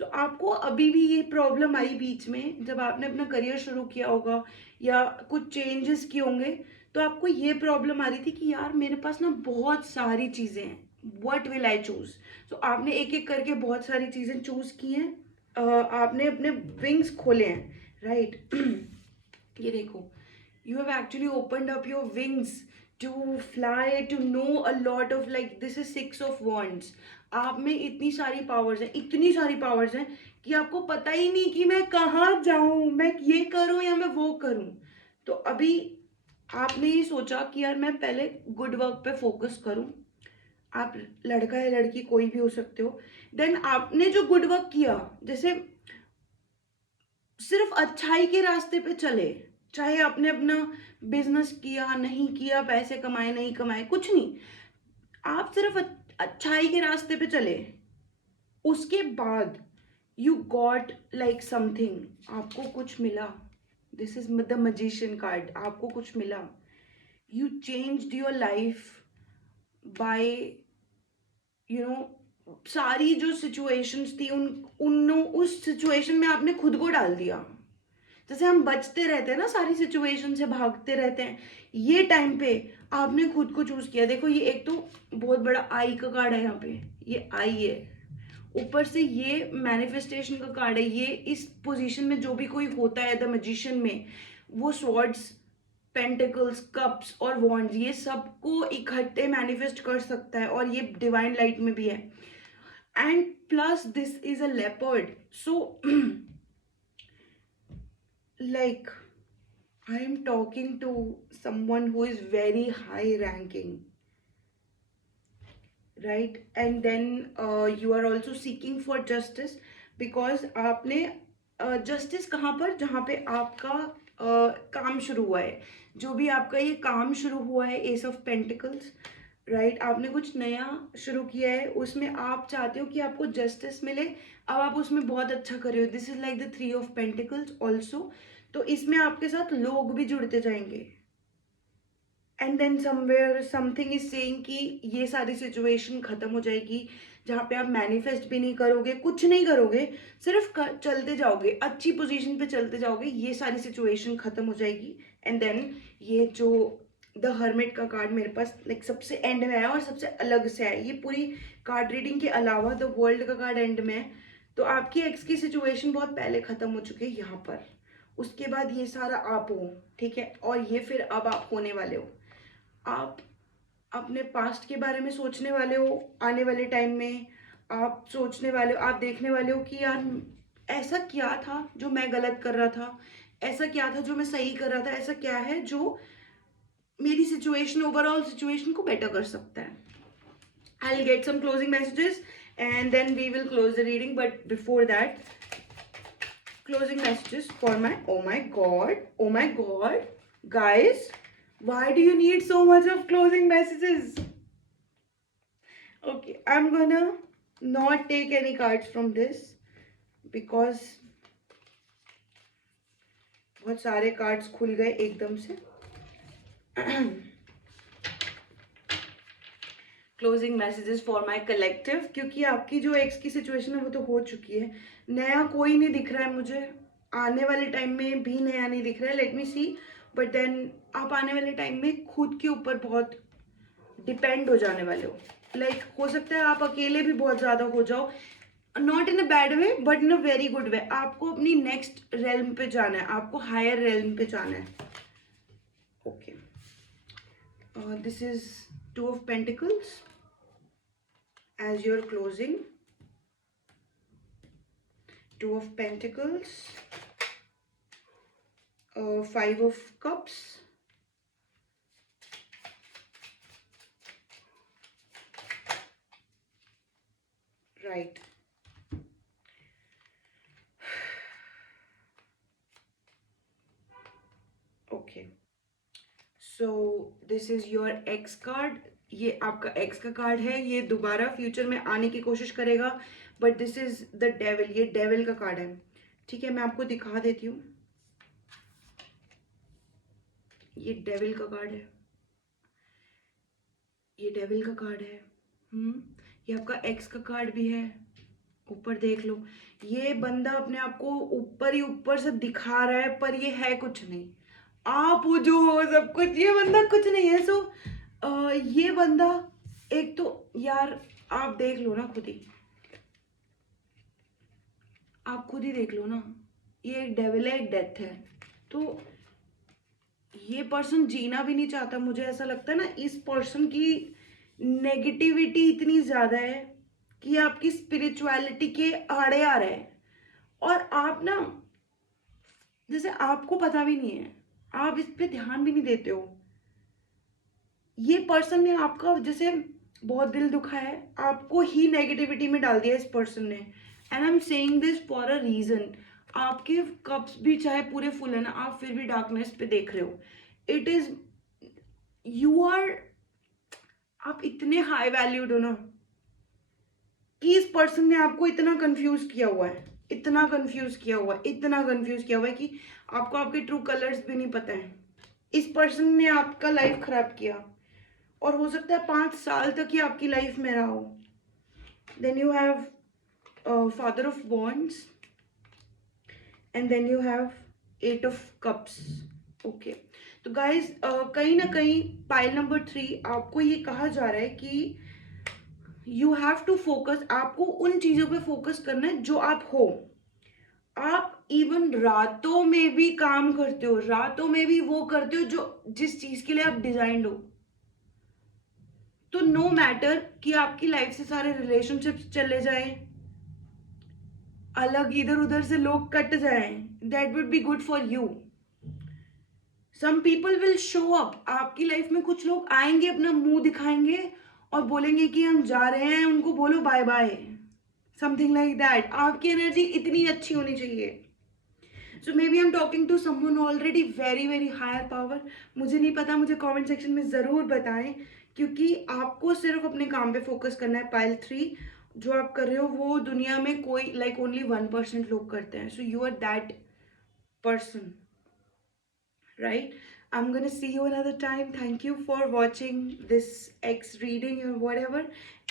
तो आपको अभी भी ये प्रॉब्लम आई बीच में जब आपने अपना करियर शुरू किया होगा या कुछ चेंजेस किए होंगे, तो आपको ये प्रॉब्लम आ रही थी कि यार मेरे पास ना बहुत सारी चीज़ें हैं, व्हाट विल आई चूज। तो आपने एक एक करके बहुत सारी चीज़ें चूज की हैं। आपने अपने विंग्स खोले हैं, राइट। ये देखो, you have actually opened up your wings to fly, to know a lot of, like, this is 6 of wands। आप में इतनी सारी पावर्स हैं, इतनी सारी पावर्स हैं कि आपको पता ही नहीं कि मैं कहाँ जाऊं, मैं ये करूं या मैं वो करूं। तो अभी आपने ये सोचा कि यार मैं पहले गुड वर्क पे फोकस करूं। आप लड़का या लड़की कोई भी हो सकते हो। देन आपने जो गुड वर्क किया, जैसे सिर्फ अच्छाई के रास्ते पे चले, चाहे आपने अपना बिजनेस किया नहीं किया, पैसे कमाए नहीं कमाए, कुछ नहीं, आप सिर्फ अच्छाई के रास्ते पे चले। उसके बाद यू गॉट लाइक समथिंग, आपको कुछ मिला। This is the magician card. आपको कुछ मिला, you changed your life by, you know, सारी जो सिचुएशंस थी उन उस सिचुएशन में आपने खुद को डाल दिया। जैसे हम बचते रहते हैं ना, सारी सिचुएशन से भागते रहते हैं, ये टाइम पे आपने खुद को चूज किया। देखो, ये एक तो बहुत बड़ा आई का कार्ड है, यहाँ पे ये आई है, ऊपर से ये मैनिफेस्टेशन का कार्ड है। ये इस पोजीशन में जो भी कोई होता है द मैजिशियन में, वो स्वॉर्ड्स, पेंटिकल्स, कप्स और वॉन्ड्स, ये सबको इकट्ठे मैनिफेस्ट कर सकता है, और ये डिवाइन लाइट में भी है। And plus this is a leopard, so like I am talking to someone who is very high ranking, right? And then you are also seeking for justice, because आपने justice कहाँ पर, जहाँ पे आपका काम शुरू हुआ है, जो भी आपका ये काम शुरू हुआ है, एस ऑफ पेंटिकल्स, राइट। आपने कुछ नया शुरू किया है, उसमें आप चाहते हो कि आपको जस्टिस मिले। अब आप उसमें बहुत अच्छा कर रहे हो। This is like the 3 of pentacles also. तो इसमें आपके साथ लोग भी जुड़ते जाएंगे। And then somewhere something is saying कि ये सारी सिचुएशन खत्म हो जाएगी, जहाँ पे आप मैनिफेस्ट भी नहीं करोगे, कुछ नहीं करोगे, सिर्फ चलते जाओगे, अच्छी पोजीशन पे चलते जाओगे, ये सारी सिचुएशन खत्म हो जाएगी। एंड देन ये जो द हर्मिट का कार्ड मेरे पास लाइक सबसे एंड में है और सबसे अलग से है। ये पूरी कार्ड रीडिंग के अलावा द वर्ल्ड का कार्ड एंड में है। तो आपकी एक्स की सिचुएशन बहुत पहले खत्म हो चुकी है यहाँ पर। उसके बाद ये सारा आप हो, ठीक है, और ये फिर अब आप होने वाले हो। आप अपने पास्ट के बारे में सोचने वाले हो आने वाले टाइम में। आप सोचने वाले हो, आप देखने वाले हो कि यार ऐसा क्या था जो मैं गलत कर रहा था, ऐसा क्या था जो मैं सही कर रहा था, ऐसा क्या है जो मेरी सिचुएशन, ओवरऑल सिचुएशन को बेटर कर सकता है। I'll get some closing messages and then we will close the reading. But before that, closing messages for my, oh my god, guys, why do you need so much of closing messages? Okay, I'm gonna not take any cards from this because बहुत सारे cards खुल गए एकदम से। Closing messages for my collective, क्योंकि आपकी जो x की सिचुएशन है वो तो हो चुकी है। नया कोई नहीं दिख रहा है मुझे, आने वाले टाइम में भी नया नहीं दिख रहा है। Let me see, but then आप आने वाले टाइम में खुद के ऊपर बहुत डिपेंड हो जाने वाले हो। लाइक हो सकता है आप अकेले भी बहुत ज़्यादा हो जाओ, not in a bad way but in a very good way. आपको अपनी नेक्स्ट रेल्म पे जाना है, आपको हायर रेल्म पे जाना है। Okay, this is two of pentacles as you're closing, two of pentacles, five of cups, right, okay, so this is your ex card। ये आपका एक्स का कार्ड है, ये दोबारा फ्यूचर में आने की कोशिश करेगा, but this is the devil, ये डेविल का कार्ड है, ठीक है। मैं आपको दिखा देती हूँ, ये डेविल का कार्ड है, ये डेविल का कार्ड है। ये आपका एक्स का कार्ड भी है, ऊपर देख लो। ये बंदा अपने आप को ऊपर ही ऊपर से दिखा रहा है, पर ये है कुछ नहीं। आप हो जो हो सब कुछ, ये बंदा कुछ नहीं है। सो ये बंदा, एक तो यार आप देख लो ना खुद ही, आप खुद ही देख लो ना, ये एक डेविल है, एक डेथ है। तो ये पर्सन जीना भी नहीं चाहता, मुझे ऐसा लगता है ना। इस पर्सन की नेगेटिविटी इतनी ज्यादा है कि आपकी स्पिरिचुअलिटी के आड़े आ रहे हैं, और आप ना जैसे आपको पता भी नहीं है, आप इस पे ध्यान भी नहीं देते हो। ये पर्सन ने आपका जैसे बहुत दिल दुखा है, आपको ही नेगेटिविटी में डाल दिया इस पर्सन ने। And I am saying this for a reason. आपके कप्स भी चाहे पूरे फुल है ना, आप फिर भी डार्कनेस पे देख रहे हो। इट इज, यू आर, आप इतने हाई वैल्यूड हो ना कि इस पर्सन ने आपको इतना कंफ्यूज किया हुआ है, इतना कंफ्यूज किया हुआ है, इतना कंफ्यूज किया हुआ है कि आपको आपके ट्रू कलर्स भी नहीं पता है। इस पर्सन ने आपका लाइफ खराब किया, और हो सकता है 5 साल तक ही आपकी लाइफ में रहा हो। Then you have father of wands and then you have 8 of Cups। Okay, तो गाइज कहीं ना कहीं पाइल नंबर 3 आपको ये कहा जा रहा है कि यू हैव टू फोकस, आपको उन चीजों पे फोकस करना है जो आप हो। आप इवन रातों में भी काम करते हो, रातों में भी वो करते हो जो जिस चीज के लिए आप डिजाइंड हो। तो नो मैटर कि आपकी लाइफ से सारे रिलेशनशिप्स चले जाएं, अलग इधर उधर से लोग कट जाएं, that would be good for you. Some people will show up, आपकी लाइफ में कुछ लोग आएंगे, अपना मुंह दिखाएंगे और बोलेंगे कि हम जा रहे हैं, उनको बोलो bye bye, something like that. आपकी एनर्जी इतनी अच्छी होनी चाहिए। So maybe I am talking to someone already very very higher power. मुझे नहीं पता, मुझे कमेंट सेक्शन में ज़रूर बताएं, क्योंकि आपको सिर्फ अपने काम पे फोकस करना है। पाइल 3 जो आप कर रहे हो वो दुनिया में कोई लाइक ओनली 1% लोग करते हैं। So you are that person, right? I'm gonna see you another time. Thank you for watching this X reading or whatever,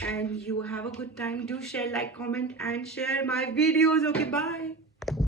and you have a good time. Do share, like, comment and share my videos. Okay, bye.